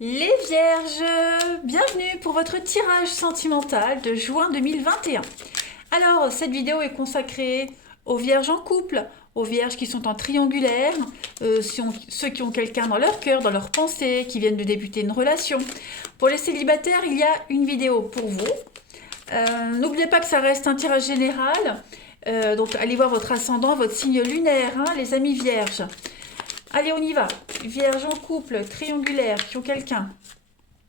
Les Vierges, bienvenue pour votre tirage sentimental de juin 2021. Alors, cette vidéo est consacrée aux Vierges en couple, aux Vierges qui sont en triangulaire, ceux qui ont quelqu'un dans leur cœur, dans leur pensée, qui viennent de débuter une relation. Pour les célibataires, il y a une vidéo pour vous. N'oubliez pas que ça reste un tirage général, donc allez voir votre ascendant, votre signe lunaire, hein, les amis Vierges. Allez, on y va. Vierge en couple, triangulaire, qui ont quelqu'un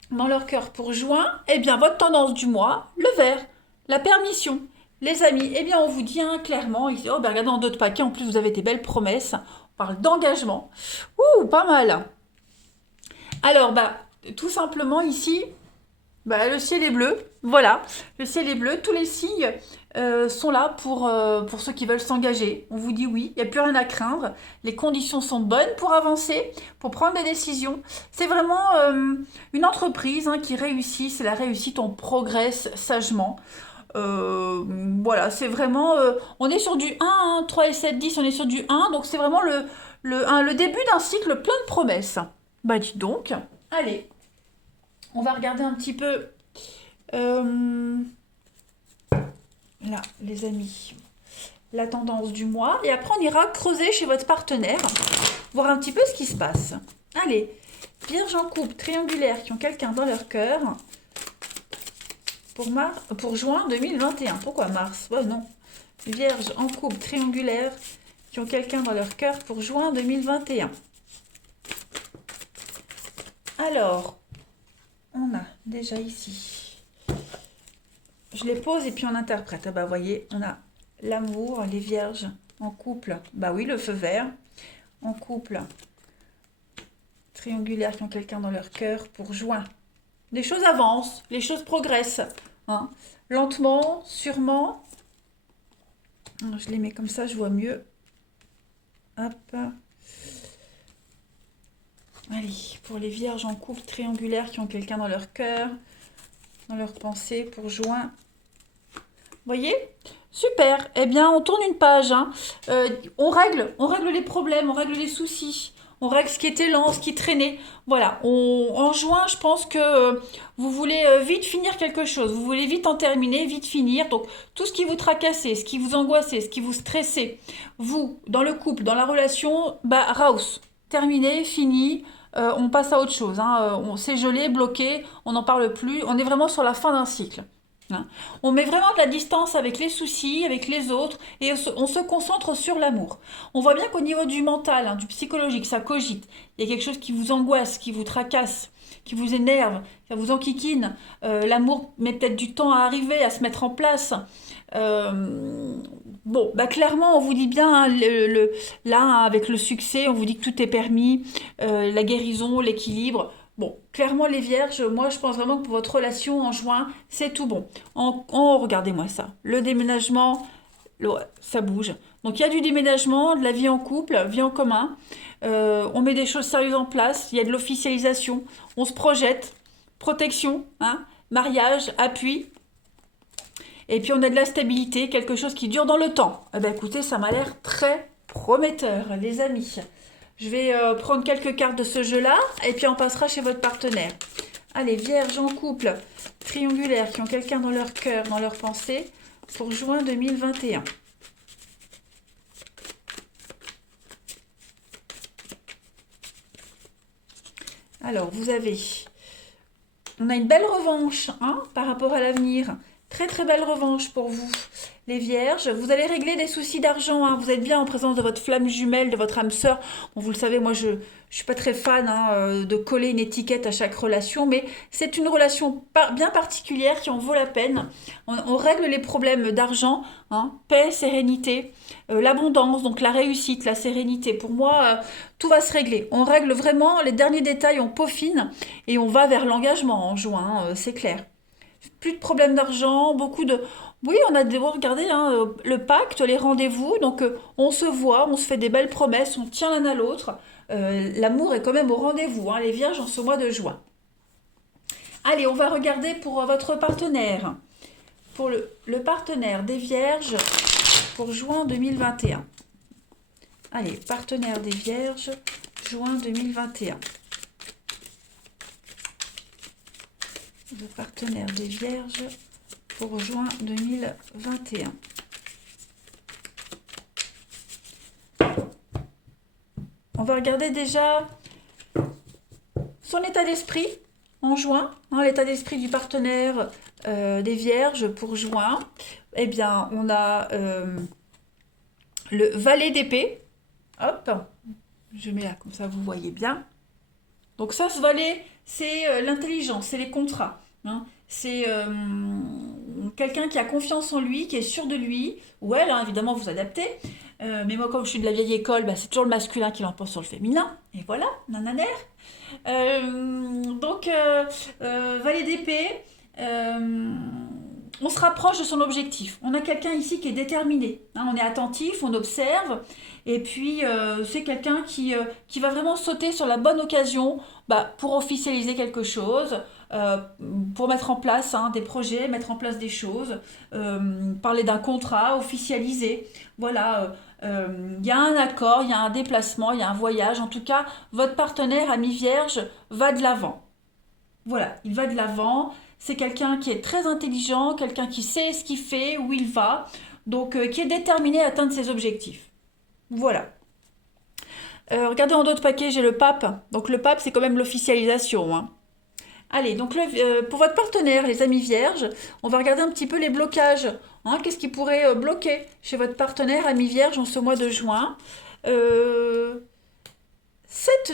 dans leur cœur pour juin, eh bien, votre tendance du mois, le vert, la permission. Les amis, eh bien, on vous dit hein, clairement, ici, oh, ben, regardez en d'autres paquets, en plus, vous avez des belles promesses. On parle d'engagement. Ouh, pas mal. Alors, bah, tout simplement, ici, bah, le ciel est bleu. Voilà, le ciel est bleu. Tous les signes sont là pour ceux qui veulent s'engager. On vous dit oui, il n'y a plus rien à craindre. Les conditions sont bonnes pour avancer, pour prendre des décisions. C'est vraiment une entreprise hein, qui réussit. C'est la réussite, on progresse sagement. Voilà, c'est vraiment... on est sur du 1, hein, 3 et 7, 10, on est sur du 1. Donc c'est vraiment le début d'un cycle plein de promesses. Bah dites donc. Allez, on va regarder un petit peu... euh, là, les amis, la tendance du mois. Et après, on ira creuser chez votre partenaire, voir un petit peu ce qui se passe. Allez, Vierge en couple, triangulaire, qui ont quelqu'un dans leur cœur, pour juin 2021. Pourquoi mars? Ouais, non. Vierge en couple, triangulaire, qui ont quelqu'un dans leur cœur pour juin 2021. Alors, on a déjà ici. Je les pose et puis on interprète. Ah bah, voyez, on a l'amour, les vierges en couple. Bah oui, le feu vert. En couple, triangulaire qui ont quelqu'un dans leur cœur pour juin. Les choses avancent, les choses progressent. Hein. Lentement, sûrement. Alors, je les mets comme ça, je vois mieux. Hop. Allez, pour les vierges en couple, triangulaire qui ont quelqu'un dans leur cœur, dans leur pensée pour juin. Voyez? Super. Eh bien, on tourne une page. Hein. On règle les problèmes, on règle les soucis. On règle ce qui était lent, ce qui traînait. Voilà. En juin, je pense que vous voulez vite finir quelque chose. Vous voulez vite en terminer, vite finir. Donc, tout ce qui vous tracassait, ce qui vous angoissait, ce qui vous stressait, vous, dans le couple, dans la relation, bah, raus. Terminé, fini. On passe à autre chose. Hein. On s'est gelé, bloqué, on n'en parle plus. On est vraiment sur la fin d'un cycle. Hein. On met vraiment de la distance avec les soucis, avec les autres, et on se concentre sur l'amour. On voit bien qu'au niveau du mental, hein, du psychologique, ça cogite. Il y a quelque chose qui vous angoisse, qui vous tracasse, qui vous énerve, qui vous enquiquine. L'amour met peut-être du temps à arriver, à se mettre en place. Bon, bah clairement, on vous dit bien, hein, là, hein, avec le succès, on vous dit que tout est permis, la guérison, l'équilibre. Bon, clairement les vierges, moi je pense vraiment que pour votre relation en juin, c'est tout bon. Regardez-moi ça. Le déménagement, ça bouge. Donc il y a du déménagement, de la vie en couple, vie en commun. On met des choses sérieuses en place, il y a de l'officialisation, on se projette, protection, hein, mariage, appui. Et puis on a de la stabilité, quelque chose qui dure dans le temps. Eh ben écoutez, ça m'a l'air très prometteur, les amis. Je vais prendre quelques cartes de ce jeu-là et puis on passera chez votre partenaire. Allez, vierges en couple, triangulaires, qui ont quelqu'un dans leur cœur, dans leur pensée, pour juin 2021. Alors, on a une belle revanche hein, par rapport à l'avenir. Très très belle revanche pour vous, les vierges. Vous allez régler des soucis d'argent. Hein. Vous êtes bien en présence de votre flamme jumelle, de votre âme sœur. Bon, vous le savez, moi je suis pas très fan hein, de coller une étiquette à chaque relation, mais c'est une relation bien particulière qui en vaut la peine. On règle les problèmes d'argent, hein, paix, sérénité, l'abondance, donc la réussite, la sérénité. Pour moi, tout va se régler. On règle vraiment les derniers détails, on peaufine et on va vers l'engagement en juin, hein, c'est clair. Plus de problèmes d'argent, beaucoup de... Oui, on a regardez, hein, le pacte, les rendez-vous, donc on se voit, on se fait des belles promesses, on tient l'un à l'autre. L'amour est quand même au rendez-vous, hein, les vierges en ce mois de juin. Allez, on va regarder pour votre partenaire. Pour le partenaire des vierges pour juin 2021. Allez, partenaire des vierges, juin 2021. Le partenaire des Vierges pour juin 2021. On va regarder déjà son état d'esprit en juin, hein, l'état d'esprit du partenaire des Vierges pour juin. Eh bien, on a le valet d'épée. Hop, je mets là, comme ça vous voyez bien. Donc ça, ce valet, c'est l'intelligence, c'est les contrats. Hein. C'est quelqu'un qui a confiance en lui, qui est sûr de lui, ou elle, hein, évidemment, vous adaptez. Mais moi, comme je suis de la vieille école, bah, c'est toujours le masculin qui l'emporte sur le féminin. Et voilà, nananer. Valet d'épée, on se rapproche de son objectif. On a quelqu'un ici qui est déterminé. Hein, on est attentif, on observe. Et puis, c'est quelqu'un qui va vraiment sauter sur la bonne occasion pour officialiser quelque chose, pour mettre en place des projets, mettre en place des choses, parler d'un contrat, officialiser. Voilà, il y a un accord, il y a un déplacement, il y a un voyage. En tout cas, votre partenaire, ami vierge, va de l'avant. Voilà, il va de l'avant. C'est quelqu'un qui est très intelligent, quelqu'un qui sait ce qu'il fait, où il va, donc qui est déterminé à atteindre ses objectifs. Voilà. Regardez en d'autres paquets, j'ai le pape. Donc le pape, c'est quand même l'officialisation. Hein. Allez, donc pour votre partenaire, les amis vierges, on va regarder un petit peu les blocages. Hein, qu'est-ce qui pourrait bloquer chez votre partenaire, ami vierge, en ce mois de juin 7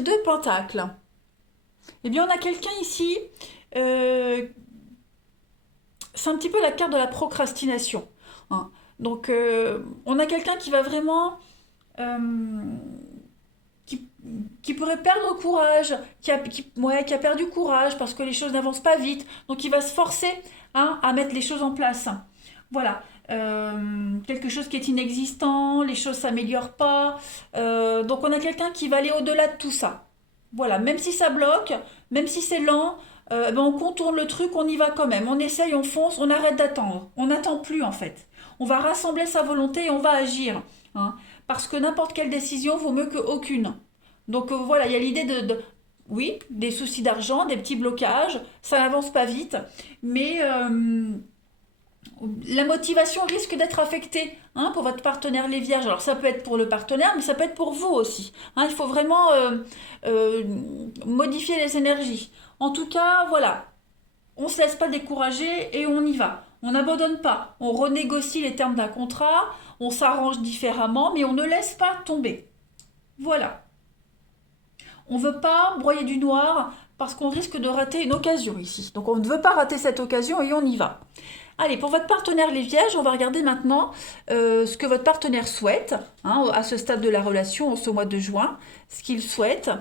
de Pentacles. Eh bien, on a quelqu'un ici, c'est un petit peu la carte de la procrastination. Hein. Donc, on a quelqu'un qui va vraiment... qui pourrait perdre courage, qui a perdu courage parce que les choses n'avancent pas vite. Donc, il va se forcer à mettre les choses en place. Voilà. Quelque chose qui est inexistant, les choses ne s'améliorent pas. Donc, on a quelqu'un qui va aller au-delà de tout ça. Voilà. Même si ça bloque, même si c'est lent, on contourne le truc, on y va quand même. On essaye, on fonce, on arrête d'attendre. On n'attend plus, en fait. On va rassembler sa volonté et on va agir. Hein. Parce que n'importe quelle décision vaut mieux qu'aucune. Donc voilà, il y a l'idée oui, des soucis d'argent, des petits blocages, ça n'avance pas vite, mais la motivation risque d'être affectée pour votre partenaire les vierges. Alors ça peut être pour le partenaire, mais ça peut être pour vous aussi. Hein, il faut vraiment modifier les énergies. En tout cas, voilà, on ne se laisse pas décourager et on y va. On n'abandonne pas, on renégocie les termes d'un contrat, on s'arrange différemment, mais on ne laisse pas tomber. Voilà. On ne veut pas broyer du noir parce qu'on risque de rater une occasion ici. Donc on ne veut pas rater cette occasion et on y va. Allez, pour votre partenaire les vierges, on va regarder maintenant ce que votre partenaire souhaite à ce stade de la relation, en ce mois de juin, ce qu'il souhaite.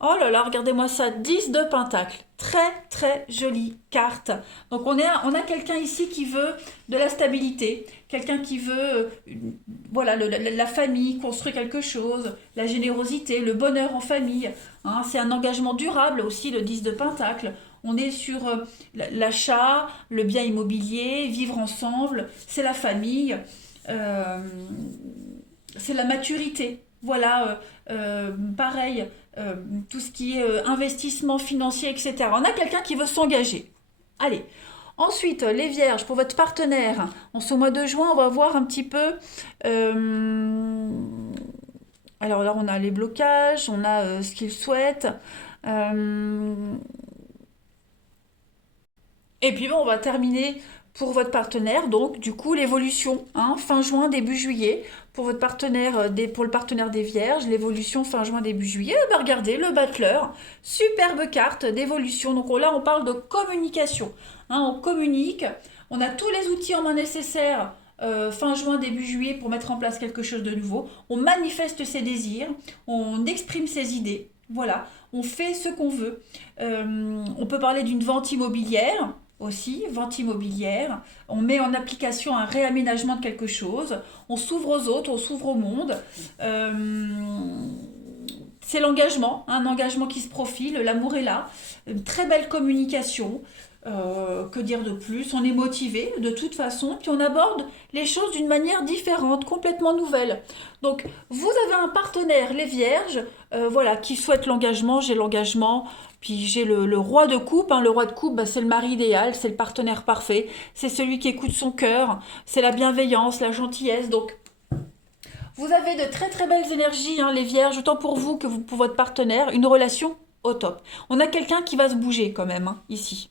Oh là là, regardez-moi ça, 10 de Pentacles. Très, très jolie carte. Donc, on a quelqu'un ici qui veut de la stabilité, quelqu'un qui veut la famille, construire quelque chose, la générosité, le bonheur en famille. Hein, c'est un engagement durable aussi, le 10 de Pentacles. On est sur l'achat, le bien immobilier, vivre ensemble, c'est la famille, c'est la maturité. Voilà, pareil, tout ce qui est investissement financier, etc. On a quelqu'un qui veut s'engager. Allez, ensuite, les vierges, pour votre partenaire, en ce mois de juin, on va voir un petit peu... alors là, on a les blocages, on a ce qu'il souhaite. Et puis on va terminer pour votre partenaire, donc du coup l'évolution, fin juin, début juillet, pour votre partenaire, pour le partenaire des vierges, l'évolution fin juin, début juillet. Regardez, le battleur, superbe carte d'évolution. Donc là on parle de communication, on communique, on a tous les outils en main nécessaires fin juin, début juillet pour mettre en place quelque chose de nouveau. On manifeste ses désirs, on exprime ses idées, voilà, on fait ce qu'on veut. On peut parler d'une vente immobilière, aussi, vente immobilière, on met en application un réaménagement de quelque chose, on s'ouvre aux autres, on s'ouvre au monde. C'est l'engagement, un engagement qui se profile, l'amour est là, une très belle communication. Que dire de plus? On est motivé de toute façon, puis on aborde les choses d'une manière différente, complètement nouvelle. Donc, vous avez un partenaire, les vierges, qui souhaite l'engagement, j'ai l'engagement, Puis j'ai le roi de coupe. Hein. Le roi de coupe, bah, c'est le mari idéal, c'est le partenaire parfait, c'est celui qui écoute son cœur, c'est la bienveillance, la gentillesse. Donc, vous avez de très très belles énergies, hein, les vierges, autant pour vous que pour votre partenaire. Une relation au top. On a quelqu'un qui va se bouger quand même, hein, ici.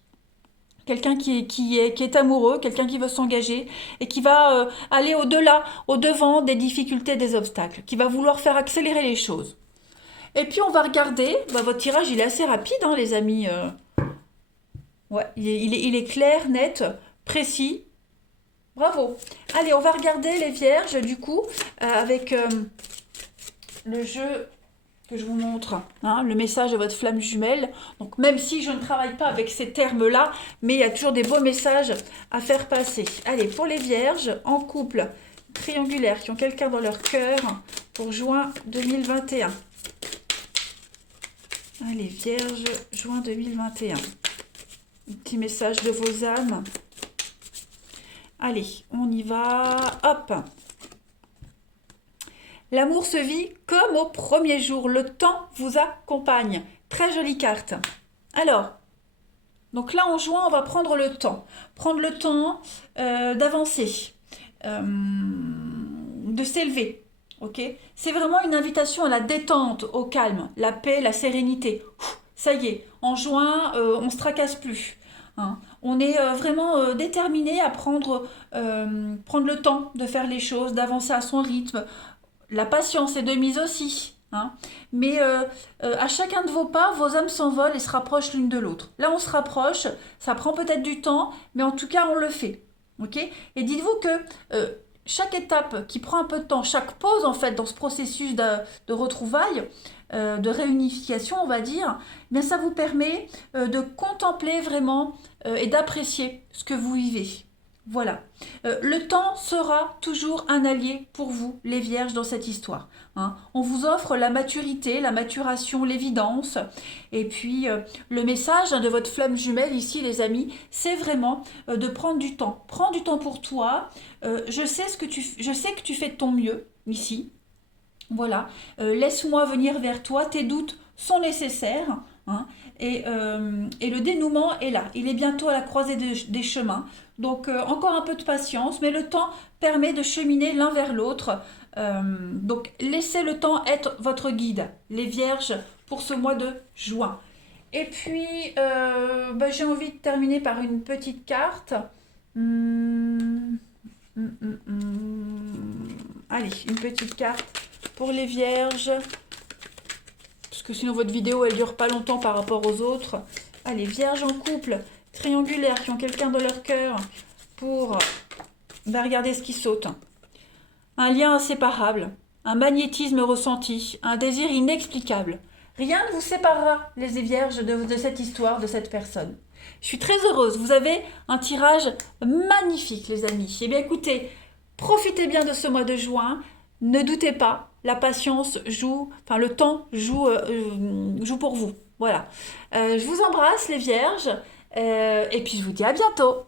Quelqu'un qui est amoureux, quelqu'un qui veut s'engager et qui va aller au-delà, au-devant des difficultés, des obstacles, qui va vouloir faire accélérer les choses. Et puis on va regarder, bah, votre tirage il est assez rapide, hein, les amis. Ouais, il est clair, net, précis. Bravo. Allez, on va regarder les vierges du coup avec le jeu que je vous montre, hein, le message de votre flamme jumelle. Donc même si je ne travaille pas avec ces termes-là, mais il y a toujours des beaux messages à faire passer. Allez, pour les vierges en couple triangulaire qui ont quelqu'un dans leur cœur pour juin 2021. Allez, vierges, juin 2021. Un petit message de vos âmes. Allez, on y va. Hop. L'amour se vit comme au premier jour. Le temps vous accompagne. Très jolie carte. Alors, donc là en juin, on va prendre le temps. Prendre le temps d'avancer, de s'élever. Ok, c'est vraiment une invitation à la détente, au calme, la paix, la sérénité. Ça y est, en juin, on ne se tracasse plus. Hein. On est vraiment déterminé à prendre le temps de faire les choses, d'avancer à son rythme. La patience est de mise aussi. Hein. Mais à chacun de vos pas, vos âmes s'envolent et se rapprochent l'une de l'autre. Là, on se rapproche, ça prend peut-être du temps, mais en tout cas, on le fait. Okay, et dites-vous que chaque étape qui prend un peu de temps, chaque pause en fait dans ce processus de retrouvailles, de réunification on va dire, eh bien ça vous permet de contempler vraiment et d'apprécier ce que vous vivez. Voilà. Le temps sera toujours un allié pour vous, les vierges, dans cette histoire. Hein. On vous offre la maturité, la maturation, l'évidence. Et puis, le message de votre flamme jumelle ici, les amis, c'est vraiment de prendre du temps. Prends du temps pour toi. Je sais que tu fais de ton mieux ici. Voilà. Laisse-moi venir vers toi. Tes doutes sont nécessaires. Hein, et le dénouement est là. Il est bientôt à la croisée des chemins. Donc encore un peu de patience, mais le temps permet de cheminer l'un vers l'autre. Donc laissez le temps être votre guide, les vierges, pour ce mois de juin. Et puis j'ai envie de terminer par une petite carte. Allez, une petite carte pour les vierges. Parce que sinon votre vidéo elle dure pas longtemps par rapport aux autres. Allez, vierges en couple, triangulaires, qui ont quelqu'un dans leur cœur pour regarder ce qui saute. Un lien inséparable, un magnétisme ressenti, un désir inexplicable. Rien ne vous séparera, les vierges, de cette histoire, de cette personne. Je suis très heureuse. Vous avez un tirage magnifique, les amis. Eh bien, écoutez, profitez bien de ce mois de juin. Ne doutez pas, la patience joue, enfin le temps joue pour vous. Voilà. Je vous embrasse, les vierges. Et puis, je vous dis à bientôt.